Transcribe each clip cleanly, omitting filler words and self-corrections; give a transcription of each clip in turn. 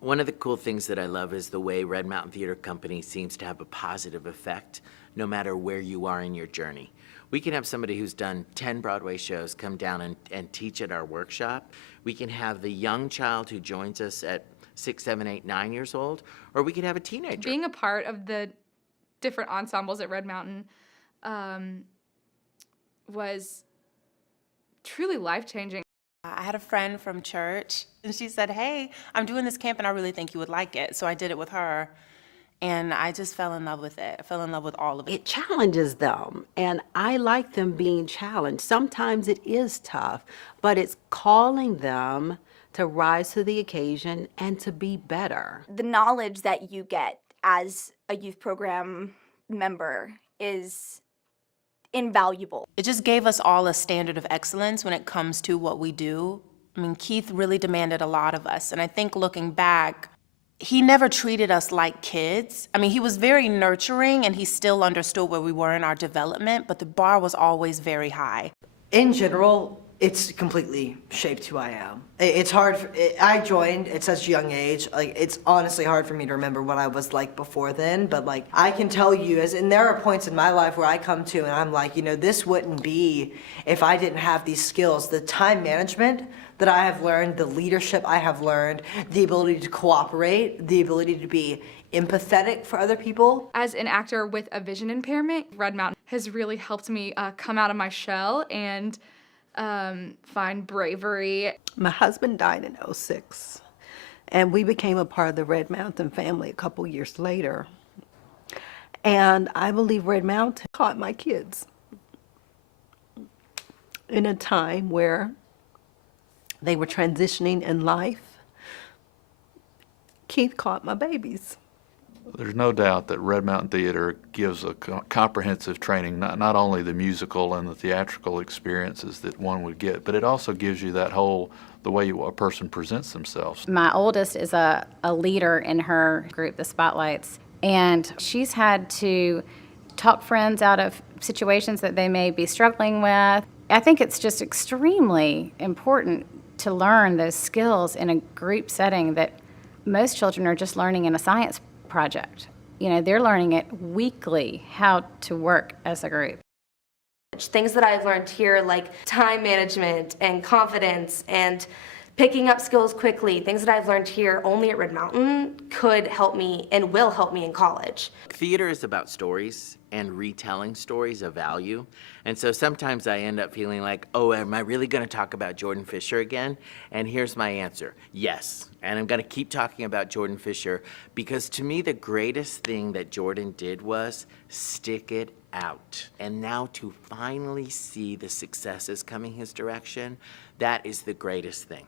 One of the cool things that I love is the way Red Mountain Theater Company seems to have a positive effect no matter where you are in your journey. We can have somebody who's done 10 Broadway shows come down and teach at our workshop. We can have the young child who joins us at 6, 7, 8, 9 years old, or we can have a teenager. Being a part of the different ensembles at Red Mountain was truly life-changing. I had a friend from church, and she said, hey, I'm doing this camp, and I really think you would like it. So I did it with her, and I just fell in love with it. I fell in love with all of it. It challenges them, and I like them being challenged. Sometimes it is tough, but it's calling them to rise to the occasion and to be better. The knowledge that you get as a youth program member is invaluable. It just gave us all a standard of excellence when it comes to what we do. I mean, Keith really demanded a lot of us, and I think looking back, he never treated us like kids. I mean, he was very nurturing, and he still understood where we were in our development, but the bar was always very high. In general, it's completely shaped who I am. It's hard, I joined at such a young age, like it's honestly hard for me to remember what I was like before then, but like I can tell you, and there are points in my life where I come to and I'm like, you know, this wouldn't be if I didn't have these skills. The time management that I have learned, the leadership I have learned, the ability to cooperate, the ability to be empathetic for other people. As an actor with a vision impairment, Red Mountain has really helped me come out of my shell and find bravery. My husband died in '06, and we became a part of the Red Mountain family a couple years later. And I believe Red Mountain caught my kids in a time where they were transitioning in life. Keith caught my babies. There's no doubt that Red Mountain Theater gives a comprehensive training, not only the musical and the theatrical experiences that one would get, but it also gives you that whole, the way a person presents themselves. My oldest is a leader in her group, the Spotlights, and she's had to talk friends out of situations that they may be struggling with. I think it's just extremely important to learn those skills in a group setting that most children are just learning in a science project. You know, they're learning it weekly, how to work as a group. Things that I've learned here, like time management and confidence and picking up skills quickly, things that I've learned here only at Red Mountain could help me and will help me in college. Theater is about stories and retelling stories of value. And so sometimes I end up feeling like, oh, am I really gonna talk about Jordan Fisher again? And here's my answer, yes. And I'm gonna keep talking about Jordan Fisher because to me the greatest thing that Jordan did was stick it out. And now to finally see the successes coming his direction, that is the greatest thing.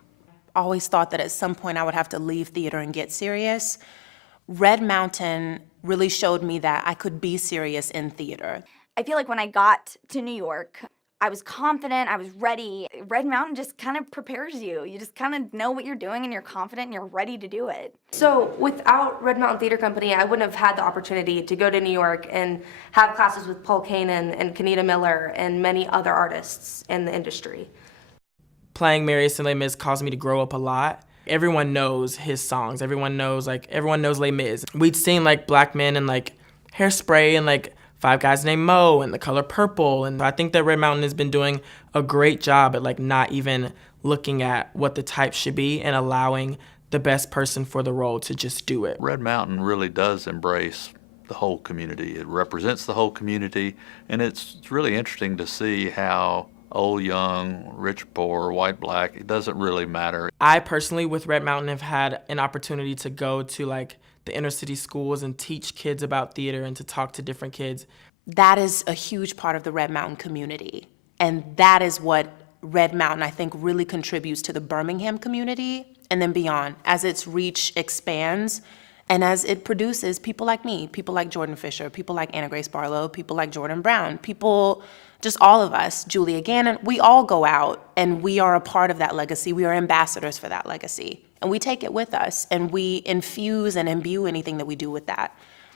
Always thought that at some point I would have to leave theater and get serious. Red Mountain really showed me that I could be serious in theater. I feel like when I got to New York, I was confident, I was ready. Red Mountain just kind of prepares you. You just kind of know what you're doing and you're confident and you're ready to do it. So without Red Mountain Theater Company, I wouldn't have had the opportunity to go to New York and have classes with Paul Kanan and Kenita Miller and many other artists in the industry. Playing Marius and Les Mis caused me to grow up a lot. Everyone knows his songs. Everyone knows Les Mis. We'd seen like Black Men and like Hairspray and like Five Guys Named Mo and The Color Purple. And I think that Red Mountain has been doing a great job at like not even looking at what the type should be and allowing the best person for the role to just do it. Red Mountain really does embrace the whole community. It represents the whole community, and it's really interesting to see how old, young, rich, poor, white, black, it doesn't really matter. I personally, with Red Mountain, have had an opportunity to go to like the inner city schools and teach kids about theater and to talk to different kids. That is a huge part of the Red Mountain community. And that is what Red Mountain, I think, really contributes to the Birmingham community and then beyond. As its reach expands and as it produces people like me, people like Jordan Fisher, people like Anna Grace Barlow, people like Jordan Brown, people, just all of us, Julia Gannon, we all go out and we are a part of that legacy. We are ambassadors for that legacy. And we take it with us and we infuse and imbue anything that we do with that.